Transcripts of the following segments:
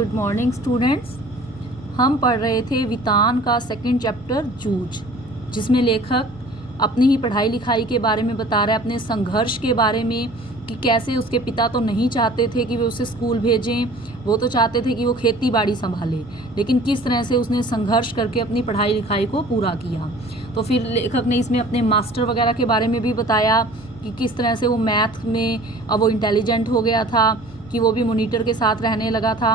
Good morning students. हम पढ़ रहे थे वितान का सेकंड चैप्टर जूझ, जिसमें लेखक अपनी ही पढ़ाई लिखाई के बारे में बता रहा है, अपने संघर्ष के बारे में कि कैसे उसके पिता तो नहीं चाहते थे कि वे उसे स्कूल भेजें, वो तो चाहते थे कि वो खेती बाड़ी संभाले, लेकिन किस तरह से उसने संघर्ष करके अपनी पढ़ाई लिखाई को पूरा किया। तो फिर लेखक ने इसमें अपने मास्टर वगैरह के बारे में भी बताया कि किस तरह से वो मैथ में अब वो इंटेलिजेंट हो गया था, कि वो भी मॉनिटर के साथ रहने लगा था।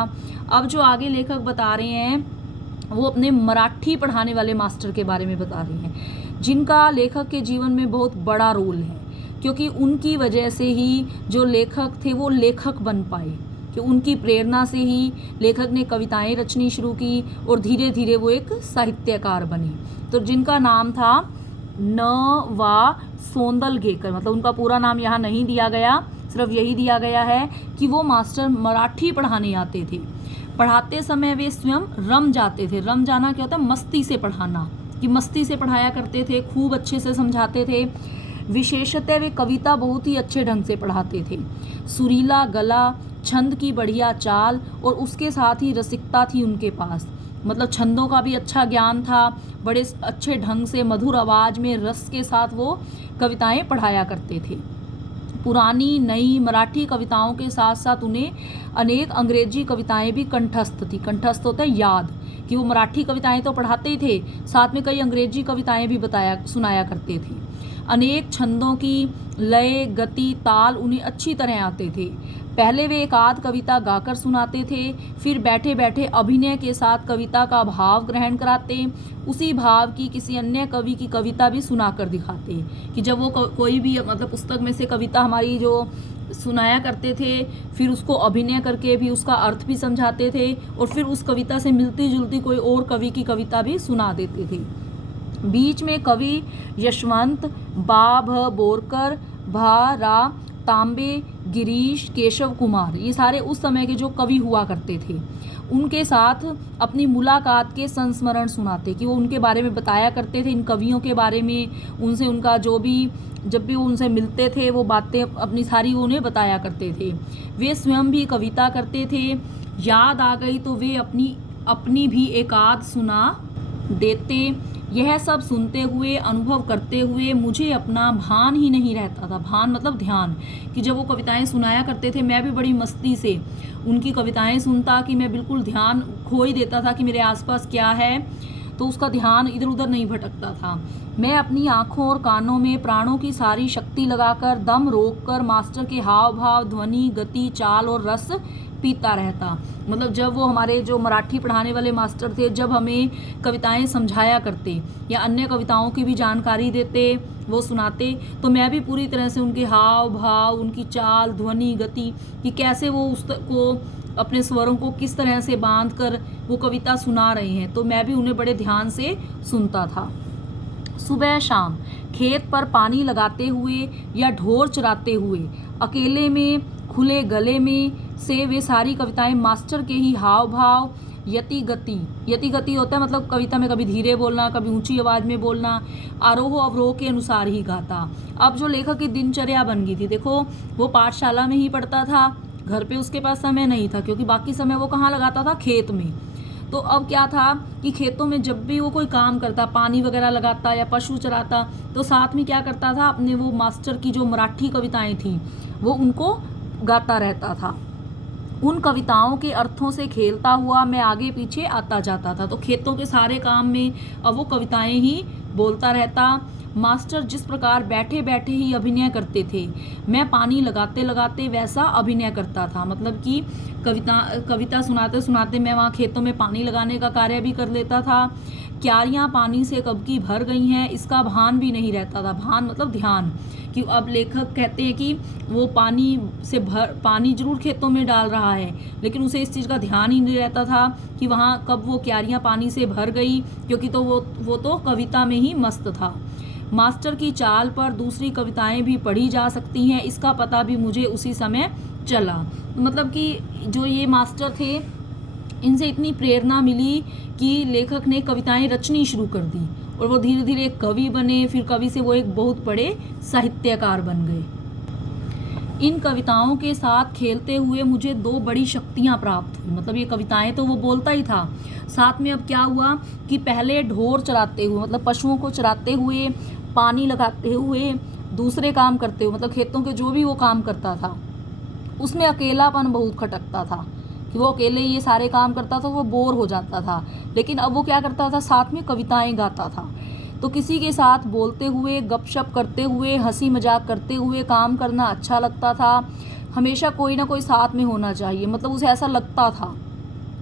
अब जो आगे लेखक बता रहे हैं वो अपने मराठी पढ़ाने वाले मास्टर के बारे में बता रहे हैं, जिनका लेखक के जीवन में बहुत बड़ा रोल है, क्योंकि उनकी वजह से ही जो लेखक थे वो लेखक बन पाए, कि उनकी प्रेरणा से ही लेखक ने कविताएं रचनी शुरू की और धीरे धीरे वो एक साहित्यकार बने। तो जिनका नाम था न वा सोंदलगेकर, मतलब उनका पूरा नाम यहाँ नहीं दिया गया, सिर्फ यही दिया गया है कि वो मास्टर मराठी पढ़ाने आते थे। पढ़ाते समय वे स्वयं रम जाते थे। रम जाना क्या होता है? मस्ती से पढ़ाना, कि मस्ती से पढ़ाया करते थे, खूब अच्छे से समझाते थे। विशेषतः वे कविता बहुत ही अच्छे ढंग से पढ़ाते थे। सुरीला गला, छंद की बढ़िया चाल और उसके साथ ही रसिकता थी उनके पास, मतलब छंदों का भी अच्छा ज्ञान था। बड़े अच्छे ढंग से मधुर आवाज़ में रस के साथ वो कविताएं पढ़ाया करते थे। पुरानी नई मराठी कविताओं के साथ साथ उन्हें अनेक अंग्रेजी कविताएं भी कंठस्थ थी। कंठस्थ होता है याद, कि वो मराठी कविताएं तो पढ़ाते ही थे, साथ में कई अंग्रेजी कविताएं भी सुनाया करते थे। अनेक छंदों की लय, गति, ताल उन्हें अच्छी तरह आते थे। पहले वे एक आध कविता गाकर सुनाते थे, फिर बैठे बैठे अभिनय के साथ कविता का भाव ग्रहण कराते, उसी भाव की किसी अन्य कवि की कविता भी सुनाकर दिखाते। कि जब वो कोई भी मतलब पुस्तक में से कविता हमारी जो सुनाया करते थे, फिर उसको अभिनय करके भी उसका अर्थ भी समझाते थे, और फिर उस कविता से मिलती जुलती कोई और कवि की कविता भी सुना देते थे। बीच में कवि यशवंत, बा भ बोरकर, भा रा तांबे, गिरीश, केशव कुमार, ये सारे उस समय के जो कवि हुआ करते थे, उनके साथ अपनी मुलाकात के संस्मरण सुनाते, कि वो उनके बारे में बताया करते थे, इन कवियों के बारे में, उनसे उनका जो भी जब भी वो उनसे मिलते थे वो बातें अपनी सारी उन्हें बताया करते थे। वे स्वयं भी कविता करते थे। याद आ गई तो वे अपनी भी एकाध सुना देते। यह सब सुनते हुए, अनुभव करते हुए मुझे अपना भान ही नहीं रहता था। भान मतलब ध्यान, कि जब वो कविताएं सुनाया करते थे मैं भी बड़ी मस्ती से उनकी कविताएं सुनता, कि मैं बिल्कुल ध्यान खो ही देता था कि मेरे आसपास क्या है, तो उसका ध्यान इधर उधर नहीं भटकता था। मैं अपनी आँखों और कानों में प्राणों की सारी शक्ति लगाकर, दम रोककर मास्टर के हाव भाव, ध्वनि, गति, चाल और रस पीता रहता। मतलब जब वो हमारे जो मराठी पढ़ाने वाले मास्टर थे, जब हमें कविताएं समझाया करते या अन्य कविताओं की भी जानकारी देते, वो सुनाते, तो मैं भी पूरी तरह से उनके हाव भाव, उनकी चाल, ध्वनि, गति, कि कैसे वो उसको अपने स्वरों को किस तरह से बांध कर वो कविता सुना रहे हैं, तो मैं भी उन्हें बड़े ध्यान से सुनता था। सुबह शाम खेत पर पानी लगाते हुए या ढोर चराते हुए, अकेले में खुले गले में से वे सारी कविताएं मास्टर के ही हाव भाव, यति गति होता है मतलब कविता में कभी धीरे बोलना, कभी ऊंची आवाज़ में बोलना, आरोह अवरोह के अनुसार ही गाता। अब जो लेखक की दिनचर्या बन गई थी, देखो वो पाठशाला में ही पढ़ता था, घर पे उसके पास समय नहीं था, क्योंकि बाकी समय वो कहाँ लगाता था? खेत में। तो अब क्या था कि खेतों में जब भी वो कोई काम करता, पानी वगैरह लगाता या पशु चराता, तो साथ में क्या करता था, अपने वो मास्टर की जो मराठी कविताएं थी वो उनको गाता रहता था। उन कविताओं के अर्थों से खेलता हुआ मैं आगे पीछे आता जाता था। तो खेतों के सारे काम में अब वो कविताएं ही बोलता रहता। मास्टर जिस प्रकार बैठे बैठे ही अभिनय करते थे, मैं पानी लगाते लगाते वैसा अभिनय करता था। मतलब कि कविता सुनाते सुनाते मैं वहाँ खेतों में पानी लगाने का कार्य भी कर लेता था। क्यारियाँ पानी से कब की भर गई हैं, इसका भान भी नहीं रहता था। भान मतलब ध्यान, कि अब लेखक कहते हैं कि वो पानी जरूर खेतों में डाल रहा है, लेकिन उसे इस चीज़ का ध्यान ही नहीं रहता था कि वहाँ कब वो क्यारियाँ पानी से भर गई, क्योंकि तो वो तो कविता में ही मस्त था। मास्टर की चाल पर दूसरी कविताएं भी पढ़ी जा सकती हैं, इसका पता भी मुझे उसी समय चला। मतलब कि जो ये मास्टर थे, इनसे इतनी प्रेरणा मिली कि लेखक ने कविताएं रचनी शुरू कर दी, और वो धीरे धीरे एक कवि बने। फिर कवि से वो एक बहुत बड़े साहित्यकार बन गए। इन कविताओं के साथ खेलते हुए मुझे 2 बड़ी शक्तियाँ प्राप्त हुई। मतलब ये कविताएं तो वो बोलता ही था, साथ में अब क्या हुआ कि पहले ढोर चराते हुए, मतलब पशुओं को चराते हुए, पानी लगाते हुए, दूसरे काम करते हुए, मतलब खेतों के जो भी वो काम करता था उसमें अकेलापन बहुत खटकता था कि वो अकेले ये सारे काम करता था, वो बोर हो जाता था। लेकिन अब वो क्या करता था, साथ में कविताएं गाता था। तो किसी के साथ बोलते हुए, गपशप करते हुए, हंसी मजाक करते हुए काम करना अच्छा लगता था। हमेशा कोई ना कोई साथ में होना चाहिए, मतलब उसे ऐसा लगता था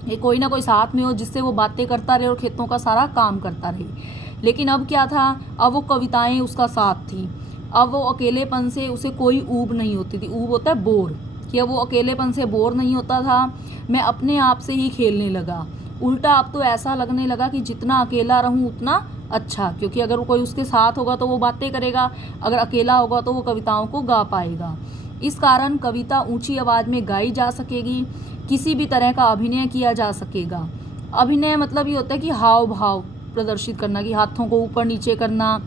कि कोई ना कोई साथ में हो जिससे वो बातें करता रहे और खेतों का सारा काम करता रहे। लेकिन अब क्या था, अब वो कविताएं उसका साथ थी। अब वो अकेलेपन से उसे कोई ऊब नहीं होती थी। ऊब होता है बोर, कि अब वो अकेलेपन से बोर नहीं होता था। मैं अपने आप से ही खेलने लगा। उल्टा अब तो ऐसा लगने लगा कि जितना अकेला रहूं उतना अच्छा, क्योंकि अगर कोई उसके साथ होगा तो वो बातें करेगा, अगर अकेला होगा तो वो कविताओं को गा पाएगा। इस कारण कविता ऊंची आवाज़ में गाई जा सकेगी, किसी भी तरह का अभिनय किया जा सकेगा। अभिनय मतलब ये होता है कि हाव भाव प्रदर्शित करना, कि हाथों को ऊपर नीचे करना।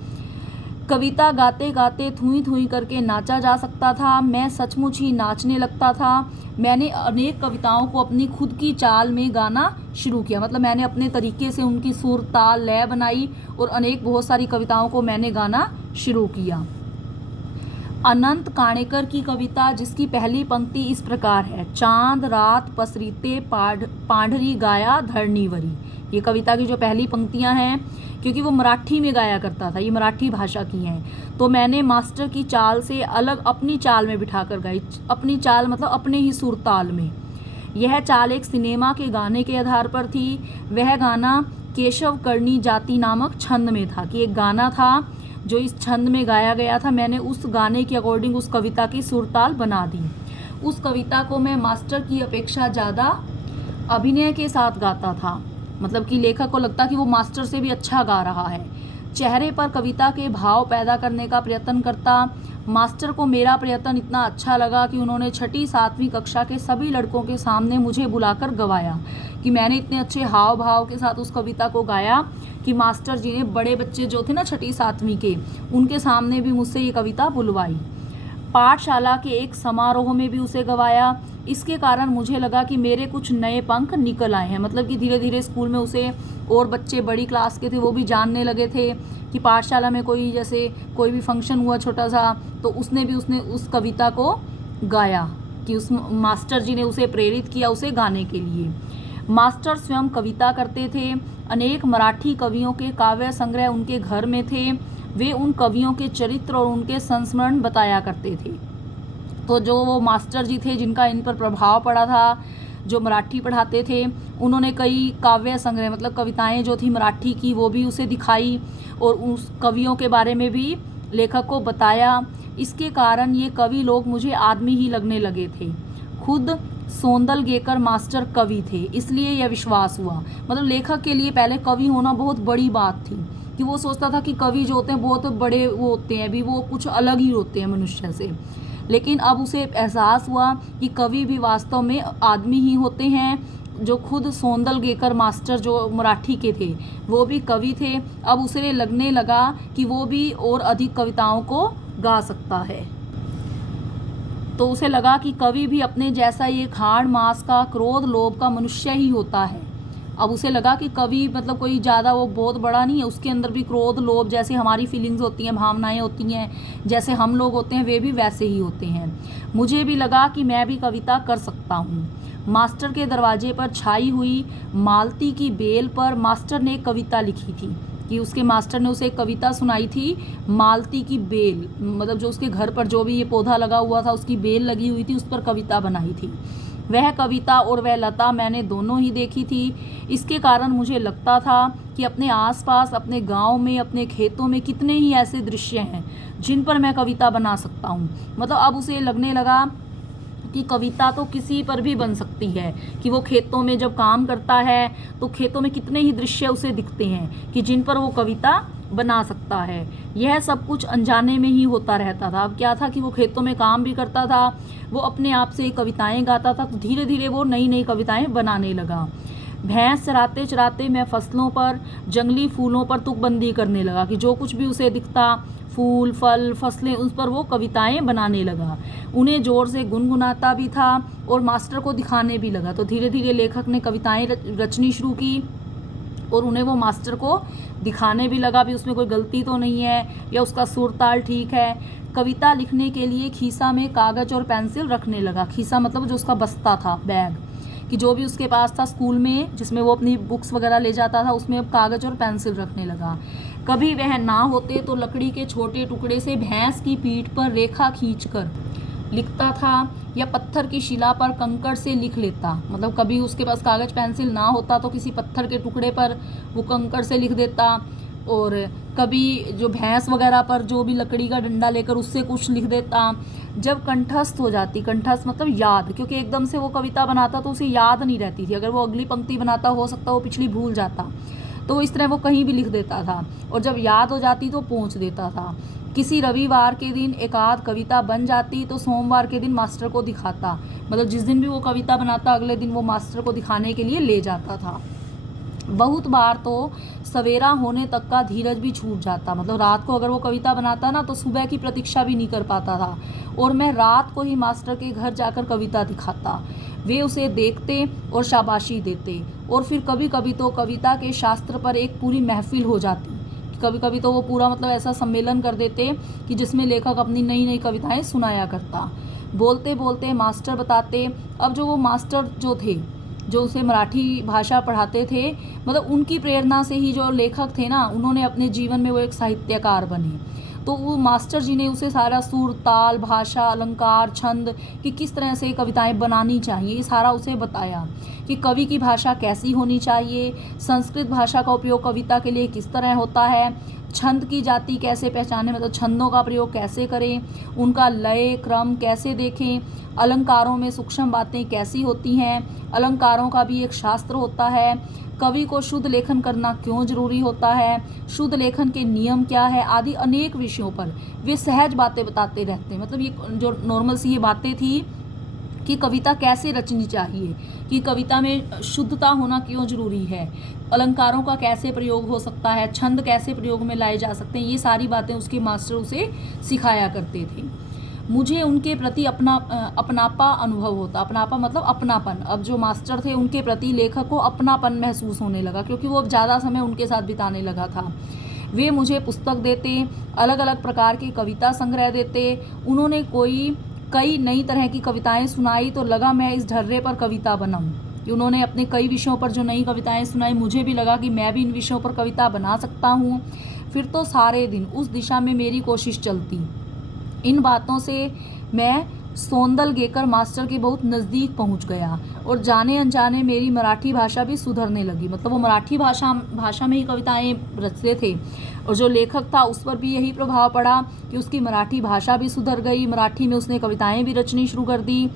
कविता गाते गाते थूई थूई करके नाचा जा सकता था। मैं सचमुच ही नाचने लगता था। मैंने अनेक कविताओं को अपनी खुद की चाल में गाना शुरू किया, मतलब मैंने अपने तरीके से उनकी सुर, ताल, लय बनाई और बहुत सारी कविताओं को मैंने गाना शुरू किया। अनंत काणेकर की कविता, जिसकी पहली पंक्ति इस प्रकार है, चांद रात पसरीते पांढरी गाया धरणीवरी। ये कविता की जो पहली पंक्तियां हैं, क्योंकि वो मराठी में गाया करता था, ये मराठी भाषा की हैं, तो मैंने मास्टर की चाल से अलग अपनी चाल में बिठाकर गाई। अपनी चाल मतलब अपने ही सुर ताल में। यह चाल एक सिनेमा के गाने के आधार पर थी। वह गाना केशव करनी जाति नामक छंद में था, कि एक गाना था जो इस छंद में गाया गया था। मैंने उस गाने के अकॉर्डिंग उस कविता की सुर ताल बना दी। उस कविता को मैं मास्टर की अपेक्षा ज़्यादा अभिनय के साथ गाता था, मतलब कि लेखक को लगता कि वो मास्टर से भी अच्छा गा रहा है। चेहरे पर कविता के भाव पैदा करने का प्रयत्न करता। मास्टर को मेरा प्रयत्न इतना अच्छा लगा कि उन्होंने 6ठी 7वीं कक्षा के सभी लड़कों के सामने मुझे बुलाकर गवाया, कि मैंने इतने अच्छे हाव भाव के साथ उस कविता को गाया कि मास्टर जी ने बड़े बच्चे जो थे ना 6ठी 7वीं के, उनके सामने भी मुझसे ये कविता बुलवाई। पाठशाला के एक समारोह में भी उसे गवाया। इसके कारण मुझे लगा कि मेरे कुछ नए पंख निकल आए हैं, मतलब कि धीरे धीरे स्कूल में उसे और बच्चे बड़ी क्लास के थे वो भी जानने लगे थे कि पाठशाला में कोई जैसे कोई भी फंक्शन हुआ छोटा सा, तो उसने उस कविता को गाया, कि उस मास्टर जी ने उसे प्रेरित किया उसे गाने के लिए। मास्टर स्वयं कविता करते थे। अनेक मराठी कवियों के काव्य संग्रह उनके घर में थे। वे उन कवियों के चरित्र और उनके संस्मरण बताया करते थे। तो जो वो मास्टर जी थे जिनका इन पर प्रभाव पड़ा था, जो मराठी पढ़ाते थे, उन्होंने कई काव्य संग्रह मतलब कविताएं जो थी मराठी की वो भी उसे दिखाई और उस कवियों के बारे में भी लेखक को बताया। इसके कारण ये कवि लोग मुझे आदमी ही लगने लगे थे। खुद सोंदलगेकर मास्टर कवि थे, इसलिए यह विश्वास हुआ। मतलब लेखक के लिए पहले कवि होना बहुत बड़ी बात थी, कि वो सोचता था कि कवि जो होते हैं बहुत बड़े वो होते हैं, अभी वो कुछ अलग ही होते हैं मनुष्य से। लेकिन अब उसे एहसास हुआ कि कवि भी वास्तव में आदमी ही होते हैं। जो खुद सोंदलगेकर मास्टर जो मराठी के थे वो भी कवि थे। अब उसे लगने लगा कि वो भी और अधिक कविताओं को गा सकता है। तो उसे लगा कि कवि भी अपने जैसा ये खाड़ मास का, क्रोध लोभ का मनुष्य ही होता है। अब उसे लगा कि कवि मतलब कोई ज़्यादा वो बहुत बड़ा नहीं है, उसके अंदर भी क्रोध लोभ जैसे हमारी फीलिंग्स होती हैं, भावनाएं होती हैं, जैसे हम लोग होते हैं वे भी वैसे ही होते हैं। मुझे भी लगा कि मैं भी कविता कर सकता हूँ। मास्टर के दरवाजे पर छाई हुई मालती की बेल पर मास्टर ने एक कविता लिखी थी, कि उसके मास्टर ने उसे एक कविता सुनाई थी, मालती की बेल, मतलब जो उसके घर पर जो भी ये पौधा लगा हुआ था उसकी बेल लगी हुई थी, उस पर कविता बनाई थी। वह कविता और वह लता मैंने दोनों ही देखी थी। इसके कारण मुझे लगता था कि अपने आसपास, अपने गांव में, अपने खेतों में कितने ही ऐसे दृश्य हैं जिन पर मैं कविता बना सकता हूँ। मतलब अब उसे लगने लगा कि कविता तो किसी पर भी बन सकती है, कि वो खेतों में जब काम करता है तो खेतों में कितने ही दृश्य उसे दिखते हैं कि जिन पर वो कविता बना सकता है। यह सब कुछ अनजाने में ही होता रहता था। अब क्या था कि वो खेतों में काम भी करता था, वो अपने आप से कविताएं गाता था, तो धीरे धीरे वो नई नई कविताएं बनाने लगा। भैंस चराते चराते मैं फसलों पर, जंगली फूलों पर तुकबंदी करने लगा, कि जो कुछ भी उसे दिखता, फूल फल फसलें, उस पर वो कविताएं बनाने लगा। उन्हें जोर से गुनगुनाता भी था और मास्टर को दिखाने भी लगा। तो धीरे धीरे लेखक ने कविताएं रचनी शुरू की और उन्हें वो मास्टर को दिखाने भी लगा भी उसमें कोई गलती तो नहीं है या उसका सुर ताल ठीक है। कविता लिखने के लिए खीसा में कागज़ और पेंसिल रखने लगा। खीसा मतलब जो उसका बस्ता था, बैग, कि जो भी उसके पास था स्कूल में जिसमें वो अपनी बुक्स वगैरह ले जाता था, उसमें अब कागज़ और पेंसिल रखने लगा। कभी वह ना होते तो लकड़ी के छोटे टुकड़े से भैंस की पीठ पर रेखा खींचकर लिखता था या पत्थर की शिला पर कंकड़ से लिख लेता। मतलब कभी उसके पास कागज़ पेंसिल ना होता तो किसी पत्थर के टुकड़े पर वो कंकड़ से लिख देता, और कभी जो भैंस वगैरह पर जो भी लकड़ी का डंडा लेकर उससे कुछ लिख देता। जब कंठस्थ हो जाती, कंठस्थ मतलब याद, क्योंकि एकदम से वो कविता बनाता तो उसे याद नहीं रहती थी। अगर वो अगली पंक्ति बनाता हो सकता वो पिछली भूल जाता, तो इस तरह वो कहीं भी लिख देता था, और जब याद हो जाती तो पोंछ देता था। किसी रविवार के दिन एकाध कविता बन जाती तो सोमवार के दिन मास्टर को दिखाता। मतलब जिस दिन भी वो कविता बनाता अगले दिन वो मास्टर को दिखाने के लिए ले जाता था। बहुत बार तो सवेरा होने तक का धीरज भी छूट जाता। मतलब रात को अगर वो कविता बनाता ना तो सुबह की प्रतीक्षा भी नहीं कर पाता था, और मैं रात को ही मास्टर के घर जाकर कविता दिखाता। वे उसे देखते और शाबाशी देते, और फिर कभी कभी तो कविता के शास्त्र पर एक पूरी महफिल हो जाती। कभी कभी तो वो पूरा मतलब ऐसा सम्मेलन कर देते कि जिसमें लेखक अपनी नई नई कविताएं सुनाया करता। बोलते बोलते मास्टर बताते। अब जो वो मास्टर जो थे जो उसे मराठी भाषा पढ़ाते थे, मतलब उनकी प्रेरणा से ही जो लेखक थे ना, उन्होंने अपने जीवन में वो एक साहित्यकार बने। तो वो मास्टर जी ने उसे सारा सुर ताल भाषा अलंकार छंद कि किस तरह से कविताएं बनानी चाहिए, ये सारा उसे बताया कि कवि की भाषा कैसी होनी चाहिए, संस्कृत भाषा का उपयोग कविता के लिए किस तरह होता है, छंद की जाति कैसे पहचानें, मतलब छंदों का प्रयोग कैसे करें, उनका लय क्रम कैसे देखें, अलंकारों में सूक्ष्म बातें कैसी होती हैं, अलंकारों का भी एक शास्त्र होता है, कवि को शुद्ध लेखन करना क्यों जरूरी होता है, शुद्ध लेखन के नियम क्या है, आदि अनेक विषयों पर वे सहज बातें बताते रहते हैं। मतलब ये जो नॉर्मल सी ये बातें थी कि कविता कैसे रचनी चाहिए, कि कविता में शुद्धता होना क्यों जरूरी है, अलंकारों का कैसे प्रयोग हो सकता है, छंद कैसे प्रयोग में लाए जा सकते हैं, ये सारी बातें उसके मास्टर उसे सिखाया करते थे। मुझे उनके प्रति अपनापा अनुभव होता। अपनापा मतलब अपनापन। अब जो मास्टर थे उनके प्रति लेखक को अपनापन महसूस होने लगा, क्योंकि वो अब ज़्यादा समय उनके साथ बिताने लगा था। वे मुझे पुस्तक देते, अलग अलग प्रकार के कविता संग्रह देते। उन्होंने कई नई तरह की कविताएं सुनाई तो लगा मैं इस ढर्रे पर कविता बनाऊं। कि उन्होंने अपने कई विषयों पर जो नई कविताएं सुनाई, मुझे भी लगा कि मैं भी इन विषयों पर कविता बना सकता हूँ। फिर तो सारे दिन उस दिशा में मेरी कोशिश चलती। इन बातों से मैं सोंदल गेकर मास्टर के बहुत नज़दीक पहुंच गया, और जाने अनजाने मेरी मराठी भाषा भी सुधरने लगी। मतलब वो मराठी भाषा में ही कविताएं रचते थे, और जो लेखक था उस पर भी यही प्रभाव पड़ा कि उसकी मराठी भाषा भी सुधर गई। मराठी में उसने कविताएं भी रचनी शुरू कर दी।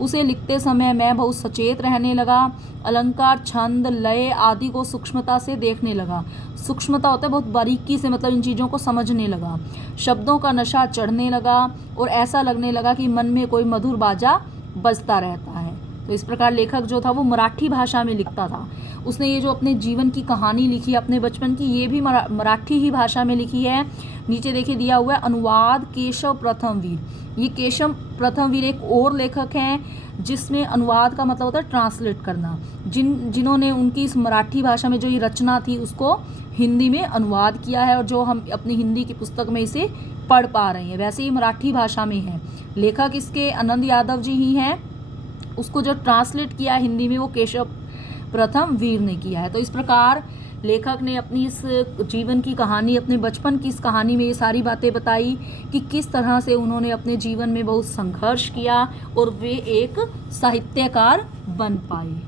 उसे लिखते समय मैं बहुत सचेत रहने लगा, अलंकार छंद लय आदि को सूक्ष्मता से देखने लगा। सूक्ष्मता होता है बहुत बारीकी से, मतलब इन चीज़ों को समझने लगा। शब्दों का नशा चढ़ने लगा और ऐसा लगने लगा कि मन में कोई मधुर बाजा बजता रहता है। तो इस प्रकार लेखक जो था वो मराठी भाषा में लिखता था। उसने ये जो अपने जीवन की कहानी लिखी अपने बचपन की, ये भी मराठी ही भाषा में लिखी है। नीचे देखिए दिया हुआ है अनुवाद केशव प्रथमवीर। ये केशव प्रथमवीर एक और लेखक हैं जिसमें अनुवाद का मतलब होता है ट्रांसलेट करना। जिन्होंने उनकी इस मराठी भाषा में जो ये रचना थी उसको हिंदी में अनुवाद किया है, और जो हम अपनी हिंदी की पुस्तक में इसे पढ़ पा रहे हैं वैसे ही मराठी भाषा में है। लेखक इसके आनंद यादव जी ही हैं। उसको जो ट्रांसलेट किया हिंदी में वो केशव प्रथमवीर ने किया है। तो इस प्रकार लेखक ने अपनी इस जीवन की कहानी, अपने बचपन की इस कहानी में ये सारी बातें बताई कि किस तरह से उन्होंने अपने जीवन में बहुत संघर्ष किया और वे एक साहित्यकार बन पाए।